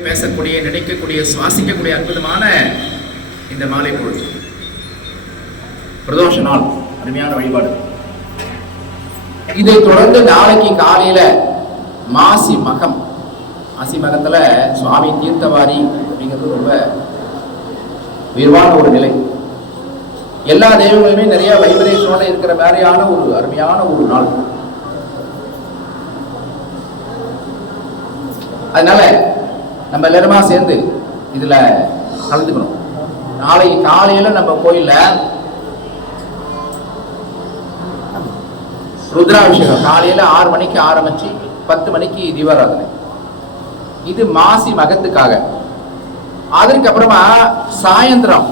பேசக்கூடிய, நினைக்கக்கூடிய, சுவாசிக்கக்கூடிய அற்புதமான இந்த மாலை பொழுது பிரதோஷ நாள், அருமையான வழிபாடு. இதை தொடர்ந்து நாளைக்கு காலையில மாசி மகம். மாசி மகத்துல சுவாமி தீர்த்தவாரி அப்படிங்கிறது ரொம்ப உயர்வான ஒரு நிலை. எல்லா தெய்வங்களுமே நிறைய வைப்ரேஷனோட இருக்கிற மாதிரியான ஒரு அருமையான ஒரு நாள். அதனால நம்ம எல்லாருமா சேர்ந்து இதுல கலந்துக்கணும். நாளைக்கு காலையில நம்ம கோயில்ல ருத்ராபிஷேகம் காலையில 6 மணிக்கு ஆரம்பிச்சு 10 மணிக்கு தீபாராதனை. இது மாசி மகத்துக்காக. அதற்கு அப்புறமா சாயந்திரம்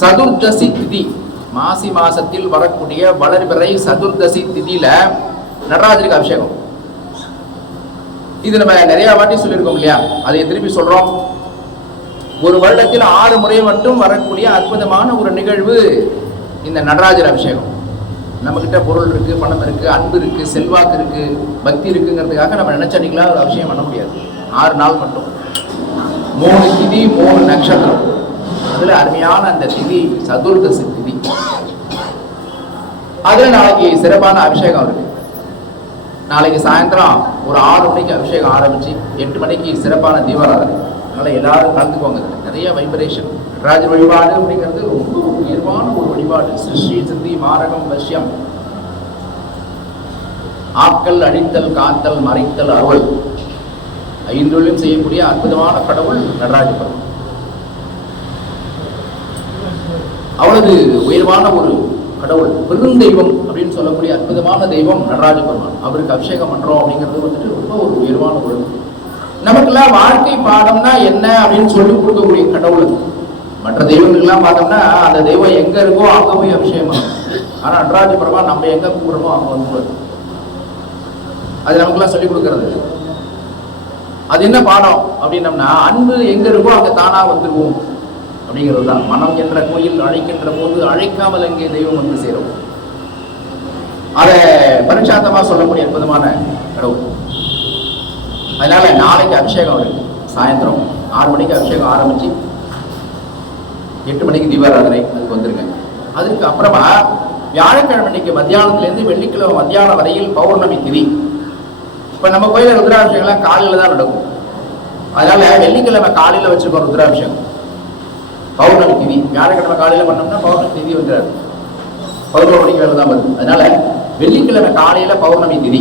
சதுர்தசி திதி, மாசி மாசத்தில் வரக்கூடிய வளர்பிறை சதுர்தசி திதியில நடராஜருக்கு அபிஷேகம். இது நம்ம நிறைய வாட்டி சொல்லியிருக்கோம் இல்லையா? அதை திருப்பி சொல்றோம். ஒரு வருடத்தில் 6 முறை மட்டும் வரக்கூடிய அற்புதமான ஒரு நிகழ்வு இந்த நடராஜர் அபிஷேகம். நம்ம கிட்ட பொருள் இருக்கு, பணம் இருக்கு, அன்பு இருக்கு, செல்வாக்கு இருக்கு, பக்தி இருக்குங்கிறதுக்காக நம்ம நினைச்ச அன்னைக்கெல்லாம் ஒரு அபிஷேகம் பண்ண முடியாது. 6 நாள் மட்டும், 3 திதி 3 நட்சத்திரம். அதுல அருமையான அந்த திதி சதுர்தசி திதி. அதுல நாளைக்கு சிறப்பான அபிஷேகம் இருக்கு. நாளைக்கு சாயந்தரம் ஒரு 6 மணிக்கு அபிஷேகம் ஆரம்பிச்சு 8 மணிக்கு சிறப்பான தீபாராதனை. அதனால எல்லாரும் கலந்துக்கோங்க. நிறைய வைப்ரேஷன். நடராஜர் வழிபாடு அப்படிங்கிறது ரொம்ப உயர்வான ஒரு வழிபாடு. சிருஷ்டி சிந்தி மாரகம் வசியம், ஆக்கல் அழித்தல் காத்தல் மறைத்தல் அருள், 5 செய்யக்கூடிய அற்புதமான கடவுள் நடராஜர் பெருமான். அவ்வளவு உயர்வான ஒரு கடவுள், பெருந்தெய்வம் அப்படின்னு சொல்லக்கூடிய அற்புதமான தெய்வம் நடராஜ பெருமான். அவருக்கு அபிஷேகம் பண்றோம் அப்படிங்கிறது வந்துட்டு ரொம்ப ஒரு உயர்வான ஒரு. நமக்கெல்லாம் வாழ்க்கை பாடம்னா என்ன அப்படின்னு சொல்லி கொடுக்கக்கூடிய கடவுள். மற்ற தெய்வங்கள்லாம் பார்த்தோம்னா அந்த தெய்வம் எங்க இருக்கோ அங்க போய் அபிஷேகம் பண்ணும். ஆனா நடராஜ பெருமான் நம்ம எங்க கூப்பிடுறோமோ அங்க வந்து அது நமக்கெல்லாம் சொல்லிக் கொடுக்கறது. அது என்ன பாடம் அப்படின்னம்னா, அன்பு எங்க இருக்கோ அங்க தானா வந்துருவோம் அப்படிங்கிறது தான். மனம் என்ற கோயில் அழைக்கின்ற போது அழைக்காமல் அங்கே தெய்வம் வந்து சேரும். அதை பரிசாத்தமா சொல்லக்கூடிய அற்புதமான கடவுள். அதனால நாளைக்கு அபிஷேகம் இருக்கு. சாயந்தரம் 6 மணிக்கு அபிஷேகம் ஆரம்பிச்சு 8 மணிக்கு தீபாராதனை. அதுக்கு வந்துருங்க. அதுக்கு அப்புறமா வியாழக்கிழமை அன்னைக்கு மத்தியானத்துலேருந்து வெள்ளிக்கிழமை மத்தியானம் வரையில் பௌர்ணமி திதி. இப்ப நம்ம கோயில ருத்ராபிஷேகம்லாம் காலையில தான் நடக்கும். அதனால வெள்ளிக்கிழமை காலையில வச்சிருக்கோம் ருத்ராபிஷேகம். பௌர்ணமி திதி வியாழக்கிழமை காலையில பண்ணோம்னா பௌர்ணமி திதி வந்துடாது, 11 மணிக்கு வேலை தான் வருது. அதனால வெள்ளிக்கிழமை காலையில பௌர்ணமி திதி.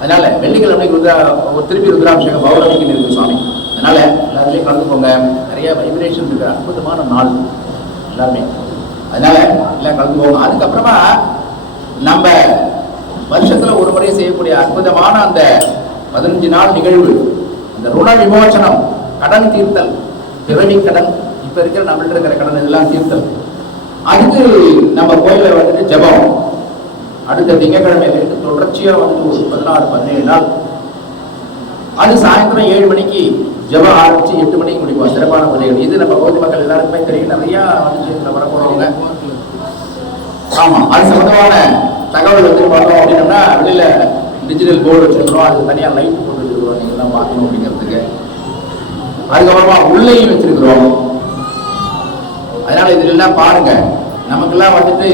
அதனால வெள்ளிக்கிழமை திருப்பி ருத்ராபிஷேகம் பௌர்ணமிக்கு இருக்கு சுவாமி. அதனால எல்லாருமே கலந்துக்கோங்க. நிறைய வைப்ரேஷன் இருக்கு, அற்புதமான நாள் எல்லாருமே. அதனால எல்லாம் கலந்துக்கோங்க. அதுக்கப்புறமா நம்ம வருஷத்துல ஒரு முறை செய்யக்கூடிய அற்புதமான அந்த 15 நாள் நிகழ்வு, அந்த ருண விமோசனம், கடன் தீர்த்தல், பிறவி கடன், இப்ப இருக்கிற நம்மள்ட்ட இருக்கிற கடன் எல்லாம் தீர்த்தல். அதுக்கு நம்ம கோயில வந்துட்டு ஜபம் அடுத்த திங்கட்கிழமையிலிருந்து தொடர்ச்சியா வந்து ஒரு 16-17 நாள். அது சாயந்தரம் 7 மணிக்கு ஜபம் ஆரம்பிச்சு 8 மணிக்கு முடிப்போம். சிறப்பான பூஜைகள். இது நம்ம பகுதி மக்கள் எல்லாருக்குமே தெரியும். நிறைய வந்து வர போறவங்க. ஆமா, அது சம்பந்தமான தகவல் வந்து பார்த்தோம் அப்படின்னா வெளியில டிஜிட்டல் போர்டு வச்சிருக்கிறோம். அது தனியா லைட் போட்டு வச்சிருக்கிறோம், நீங்க எல்லாம் பார்க்கணும் அப்படிங்கிறதுக்கு. அதுக்கப்புறமா உள்ளேயும் வச்சிருக்கிறோம். அதனால இதுல எல்லாம் பாருங்க. நமக்கெல்லாம் வந்துட்டு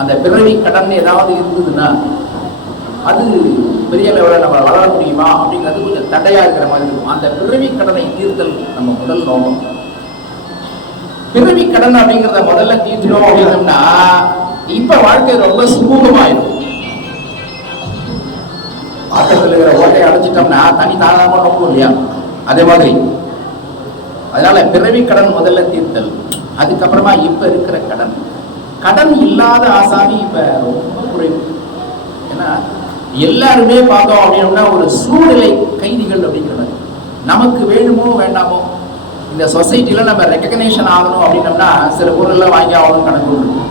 அந்த பிறவி கடன் ஏதாவது இருந்ததுன்னா அது பெரிய லெவலில் நம்ம வளர முடியுமா அப்படிங்கிறது கொஞ்சம் தடையா இருக்கிற மாதிரி இருக்கும். அந்த பிறவி கடனை தீர்த்தல் நம்ம முதல் நோக்கம். பிறவி கடன் அப்படிங்கிறத முதல்ல தீர்த்தணும் அப்படின்னோம்னா இப்ப வாழ்க்கை ரொம்ப சுமூகமாயிடும். பாத்திரத்தில் இருக்கிற ஓட்டையை அடைச்சிட்டோம்னா தனி தாராளமா நோக்கும் இல்லையா? அதே மாதிரி அதனால பிறவி கடன் முதல்ல தீர்த்தல். அதுக்கப்புறமா இப்ப இருக்கிற கடன், கடன் இல்லாத ஆசாமி இப்ப ரொம்ப குறைவு. ஏன்னா எல்லாருமே பார்த்தோம் அப்படின்னா ஒரு சூழ்நிலை கைதிகள் அப்படிங்கிறது. நமக்கு வேணுமோ வேண்டாமோ இந்த சொசைட்டில நம்ம ரெகக்னேஷன் ஆகணும் அப்படின்னம்னா சில பொருள்லாம் வாங்கி ஆகணும் கணக்கு இருக்கு.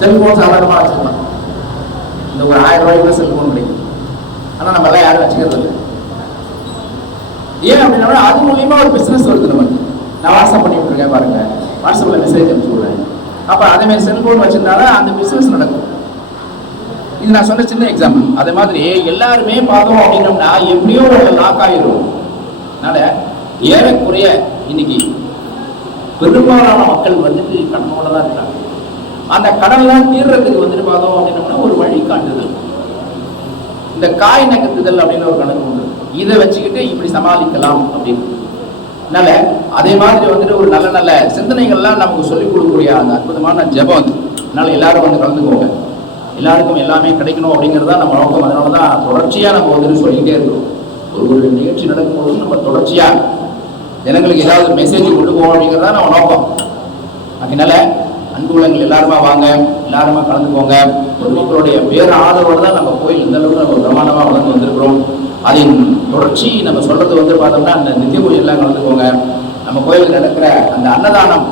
செல்போன் சாதாரணமா வச்சுக்கலாம். இந்த ஒரு 1000 ரூபாய்க்குள்ள செல்போன் கிடைக்கும். ஆனா நம்ம எல்லாம் யாரும் வச்சுக்கிறது இல்லை. ஏன் அப்படின்னா அது மூலியமா ஒரு பிசினஸ் வருது நமக்கு. நான் வாட்ஸ்அப் பண்ணி விட்டுருக்கேன் பாருங்க, வாட்ஸ்அப்ல மெசேஜ் அனுப்பிச்சு விடுறேன். அப்ப அதே மாதிரி செல்போன் வச்சிருந்தாலும் அந்த பிசினஸ் நடக்கும். இது நான் சொன்ன சின்ன எக்ஸாம்பிள். அதே மாதிரி எல்லாருமே பார்த்தோம் அப்படின்னோம்னா எப்படியோ ஒரு லாக் ஆயிரும். அதனால ஏறக்குறைய இன்னைக்கு பெரும்பாலான மக்கள் வந்துட்டு கடனோட தான் இருக்காங்க. அந்த கடன்லாம் தீர்றதுக்கு வந்துட்டு பார்த்தோம் அப்படின்னோம்னா ஒரு வழிகாட்டுதல், இந்த காய் நகர்த்துதல் அப்படின்னு ஒரு கணக்கு உண்டு. இதை வச்சுக்கிட்டு இப்படி சமாளிக்கலாம் அப்படின்னு. அதனால அதே மாதிரி வந்துட்டு ஒரு நல்ல நல்ல சிந்தனைகள்லாம் நமக்கு சொல்லிக் கொடுக்கக்கூடிய அந்த அற்புதமான ஜபம் அது. அதனால எல்லாரும் வந்து கலந்துக்கோங்க. எல்லாருக்கும் எல்லாமே கிடைக்கணும் அப்படிங்கிறது தான் நம்ம நோக்கம். அதனால தான் தொடர்ச்சியாக நம்ம வந்துட்டு சொல்லிக்கிட்டே இருக்கிறோம். ஒரு நிகழ்ச்சி நடக்கும்போது நம்ம தொடர்ச்சியாக ஜனங்களுக்கு ஏதாவது மெசேஜ் கொண்டு போவோம் அப்படிங்கிறதா நம்ம நோக்கம். அதனால அன்பு உள்ளங்கள் எல்லாருமா வாங்க, எல்லாருமா கலந்துக்கோங்க. பொதுமக்களுடைய பேர் ஆதரவோடு தான் நம்ம கோயில் இந்த அளவுக்கு நம்ம பிரமாண்டமாக வளர்ந்து வந்திருக்கிறோம். அதன் தொடர்ச்சி நம்ம சொல்றது வந்து பார்த்தோம்னா அந்த நித்திய பூஜை எல்லாம் கலந்துக்கோங்க. நம்ம கோயிலில் நடக்கிற அந்த அன்னதானம்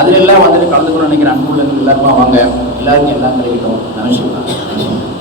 அதுல எல்லாம் வந்துட்டு கலந்துக்கணும்னு நினைக்கிற அன்பு உள்ளங்கள் எல்லாருமா வாங்க. எல்லாருக்கும் எல்லாம் கிடைக்கட்டும். நமஸ்காரம்.